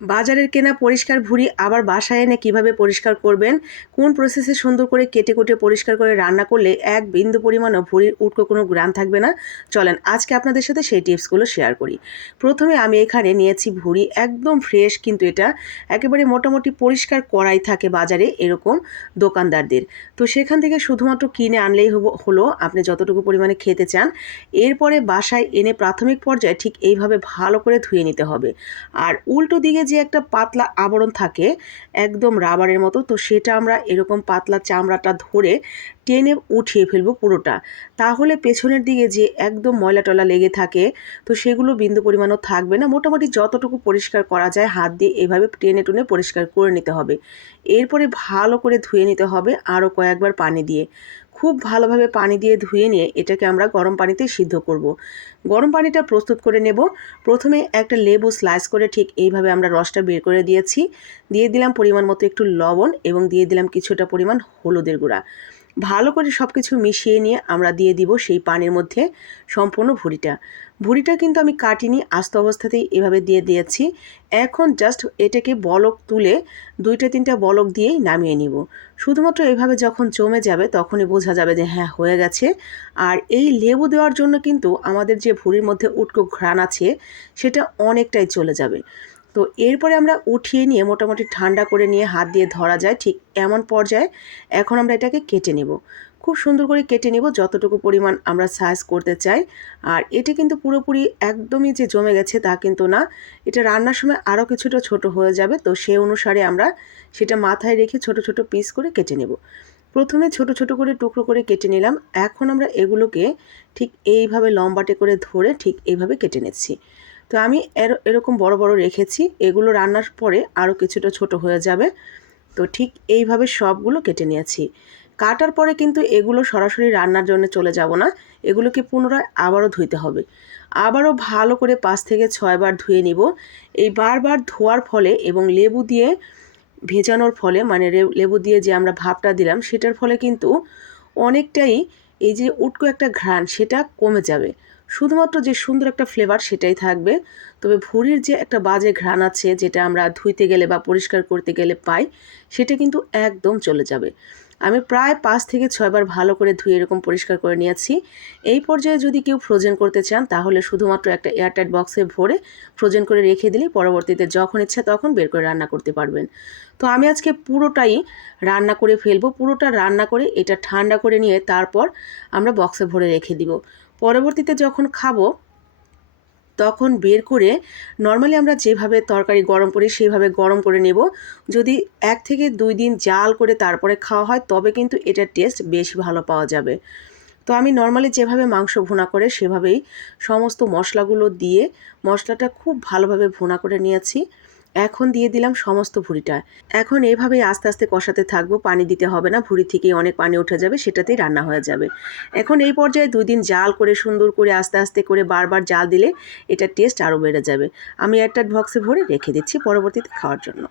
বাজারের কেনা পরিষ্কার ভুঁড়ি আবার বাসায় এনে কীভাবে পরিষ্কার করবেন? কোন প্রসেসে সুন্দর করে কেটে কুটে পরিষ্কার করে রান্না করলে এক বিন্দু পরিমাণও ভুঁড়ির উটকো কোনো গ্রাম থাকবে না? চলেন, আজকে আপনাদের সাথে সেই টিপসগুলো শেয়ার করি। প্রথমে আমি এখানে নিয়েছি ভুঁড়ি, একদম ফ্রেশ কিন্তু এটা। একেবারে মোটামুটি পরিষ্কার করাই থাকে বাজারে এরকম দোকানদারদের। তো সেখান থেকে শুধুমাত্র কিনে আনলেই হলো, আপনি যতটুকু পরিমাণে খেতে চান। এরপরে বাসায় এনে প্রাথমিক পর্যায়ে ঠিক এইভাবে ভালো করে ধুয়ে নিতে হবে। আর উল্টো দিকে যে একটা পাতলা আবরণ থাকে একদম রাবারের মতো, তো সেটা আমরা এরকম পাতলা চামড়াটা ধরে টেনে উঠিয়ে ফেলব পুরোটা। তাহলে পেছনের দিকে যে একদম ময়লা টলা লেগে থাকে, তো সেগুলো বিন্দু পরিমাণও থাকবে না। মোটামুটি যতটুকু পরিষ্কার করা যায়, হাত দিয়ে এভাবে টেনে টুনে পরিষ্কার করে নিতে হবে। এরপরে ভালো করে ধুয়ে নিতে হবে আরও কয়েকবার পানি দিয়ে। খুব ভালোভাবে পানি দিয়ে ধুয়ে নিয়ে এটাকে আমরা গরম পানিতে সিদ্ধ করব। গরম পানিটা প্রস্তুত করে নেব। প্রথমে একটা লেবু স্লাইস করে ঠিক এইভাবে আমরা রসটা বের করে দিয়েছি। দিয়ে দিলাম পরিমাণ মতো একটু লবণ এবং দিয়ে দিলাম কিছুটা পরিমাণ হলুদের গুঁড়া। ভালো করে সব কিছু মিশিয়ে নিয়ে আমরা দিয়ে দিব সেই পানির মধ্যে সম্পূর্ণ ভুঁড়িটা। ভুঁড়িটা কিন্তু আমি কাটিনি, আস্ত অবস্থাতেই এভাবে দিয়ে দিয়েছি। এখন জাস্ট এটাকে বলক তুলে দুইটা তিনটা বলক দিয়েই নামিয়ে নিব। শুধুমাত্র এভাবে যখন জমে যাবে তখনই বোঝা যাবে যে হ্যাঁ হয়ে গেছে। আর এই লেবু দেওয়ার জন্য কিন্তু আমাদের যে ভুঁড়ির মধ্যে উটকো ঘ্রাণ আছে, সেটা অনেকটাই চলে যাবে। তো এরপরে আমরা উঠিয়ে নিয়ে মোটামুটি ঠান্ডা করে নিয়ে হাত দিয়ে ধরা যায় ঠিক এমন পর্যায়ে এখন আমরা এটাকে কেটে নেব। খুব সুন্দর করে কেটে নেব যতটুকু পরিমাণ আমরা সাইজ করতে চাই। আর এটা কিন্তু পুরোপুরি একদমই যে জমে গেছে তা কিন্তু না। এটা রান্নার সময় আরও কিছুটা ছোট হয়ে যাবে তো সে অনুসারে আমরা সেটা মাথায় রেখে ছোট ছোট পিস করে কেটে নেব। প্রথমে ছোট ছোট করে টুকরো করে কেটে নিলাম। এখন আমরা এগুলোকে ঠিক এইভাবে লম্বাটে করে ধরে ঠিক এইভাবে কেটে নিচ্ছি। তো আমি এর, এরকম বড় বড় রেখেছি, এগুলো রান্নার পরে আরও কিছুটা ছোট হয়ে যাবে। তো ঠিক এইভাবে সবগুলো কেটে নিয়েছি। কাটার পরে কিন্তু এগুলো সরাসরি রান্নার জন্য চলে যাব না, এগুলোকে পুনরায় আবারও ধুইতে হবে। আবারও ভালো করে পাঁচ থেকে ছয়বার ধুয়ে নিব। এই বারবার ধোয়ার ফলে এবং লেবু দিয়ে ভেজানোর ফলে মানে লেবু দিয়ে যে আমরা ভাপটা দিলাম, সেটার ফলে কিন্তু অনেকটাই এই যে উটকো একটা ঘ্রাণ, সেটা কমে যাবে। শুধুমাত্র যে সুন্দর একটা ফ্লেভার সেটাই থাকবে। তবে ভুঁড়ির যে একটা বাজে ঘ্রাণ আছে, যেটা আমরা ধুইতে গেলে বা পরিষ্কার করতে গেলে পাই, সেটা কিন্তু একদম চলে যাবে। আমি প্রায় পাঁচ থেকে ছয়বার ভালো করে ধুয়ে এরকম পরিষ্কার করে নিয়েছি। এই পর্যায়ে যদি কেউ ফ্রোজেন করতে চান, তাহলে শুধুমাত্র একটা এয়ারটাইট বক্সে ভরে ফ্রোজেন করে রেখে দিলেই পরবর্তীতে যখন ইচ্ছা তখন বের করে রান্না করতে পারবেন। তো আমি আজকে পুরোটাই রান্না করে ফেলব, পুরোটা রান্না করে এটা ঠান্ডা করে নিয়ে তারপর আমরা বক্সে ভরে রেখে দিব। পরবর্তীতে যখন খাব, তখন বের করে নর্মালি আমরা যেভাবে তরকারি গরম করি সেইভাবে গরম করে নেব। যদি এক থেকে দুই দিন জাল করে তারপরে খাওয়া হয়, তবে কিন্তু এটার টেস্ট বেশি ভালো পাওয়া যাবে। তো আমি নর্মালি যেভাবে মাংস ভুনা করে সেভাবেই সমস্ত মশলাগুলো দিয়ে মশলাটা খুব ভালোভাবে ভুনা করে নিয়েছি। এখন দিয়ে দিলাম সমস্ত ভুঁড়িটা। এখন এভাবেই আস্তে আস্তে কষাতে থাকব। পানি দিতে হবে না, ভুঁড়ি থেকেই অনেক পানি উঠে যাবে, সেটাতেই রান্না হয়ে যাবে। এখন এই পর্যায়ে দুই দিন জাল করে, সুন্দর করে, আস্তে আস্তে করে বারবার জাল দিলে এটার টেস্ট আরও বেড়ে যাবে। আমি একটা বক্সে ভরে রেখে দিচ্ছি পরবর্তীতে খাওয়ার জন্য।